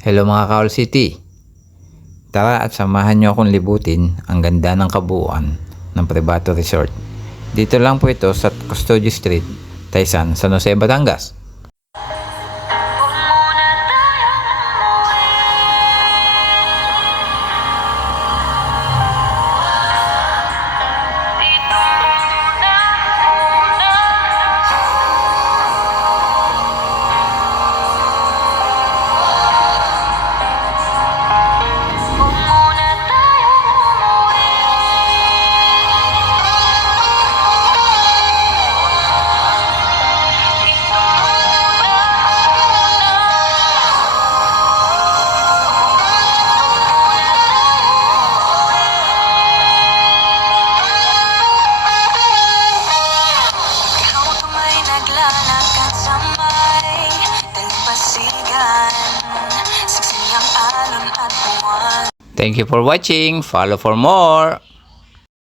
Hello mga Kaol City. Tara at samahan niyo akong libutin ang ganda ng kabuuan ng Privato Resort. Dito lang po ito sa Custodio Street, Taysan, San Jose, Batangas. Thank you for watching. Follow for more.